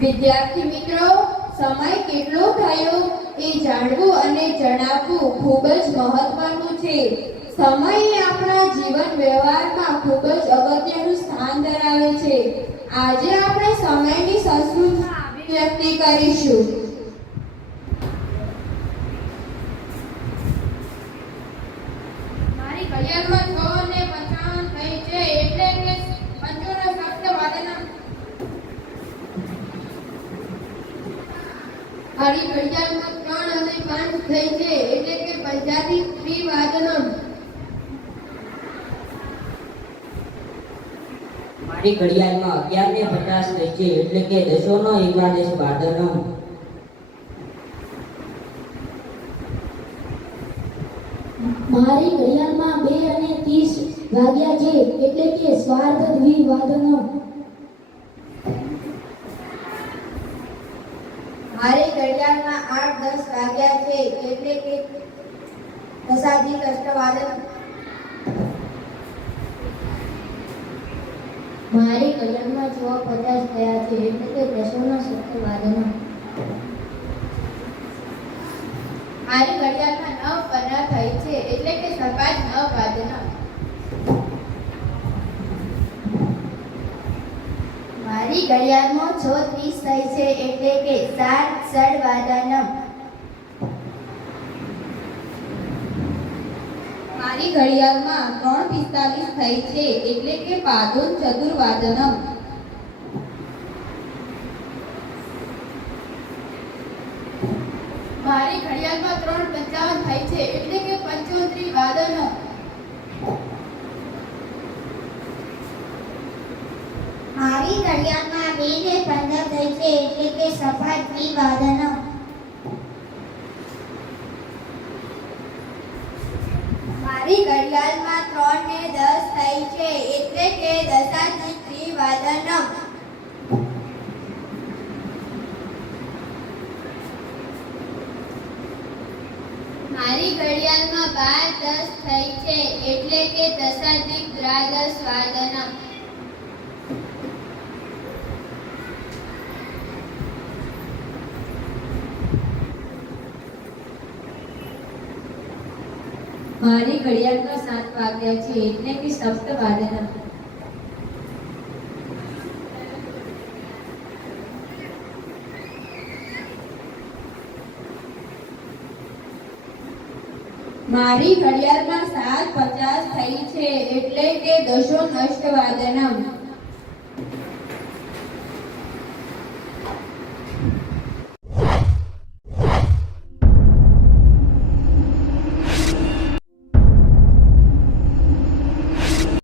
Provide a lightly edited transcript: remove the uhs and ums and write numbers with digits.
વિદ્યાર્થી મિત્રો, સમય કેટલો થયો એ જાણવું અને જણાવવું ખૂબ જ મહત્વનું છે. સમય એ આપણા જીવન વ્યવહારમાં ખૂબ જ અગત્યનું સ્થાન ધરાવે છે. આજે આપણે સમયની સંસ્કૃતિમાં અભિવ્યક્તિ કરીશું. મારી ઘડિયાળમાં 6:55 થઈ છે, એટલે કે 55 વાગ્યાના. મારી ઘડિયાળમાં 3:05 થઈ છે, એટલે કે 50 વાગ્યાના. મારી ઘડિયાળમાં 11:50 થઈ છે, એટલે કે 10:41 વાગ્યાનો. મારી ઘડિયાળમાં 2:30 વાગ્યા છે, એટલે કે 12:02 વાગ્યાનો. મારી ઘડિયાળમાં 8:10 વાગ્યા છે, એટલે કે 10:08 વાગ્યાના. મારી ઘડિયાળમાં 6:50 થયા છે, એટલે કે 10:17 વાગ્યાનો. મારી ઘડિયાળમાં 9:15 થઈ છે, એટલે કે 9:15 વાગ્યાના. મારી ઘડિયાળમાં 6:30 થઈ છે, એટલે કે 7:60 વાગ્યાનો. મારી ઘડિયાળમાં 3:45 થઈ છે, એટલે કે 5:04 વાગ્યાના. મારી ઘડિયાળમાં 3:55 થઈ છે, એટલે કે 75 વાગ્યાના. મારી ઘડિયાળમાં 2:15 થઈ છે, એટલે કે 20 વાગ્યાનો. મારી ઘડિયાળમાં 3:10 થઈ છે, એટલે કે 10:30 વાગ્યાના. મારી ઘડિયાળમાં 12:10 થઈ છે, એટલે કે 10:10 વાગ્યાના. મારી ઘડિયાળમાં 7 વાગ્યા છે, એટલે કે 7 વાગ્યાના. મારી ઘડિયાળમાં 7:50 થઈ છે, એટલે કે 10:09 વાગ્યાના.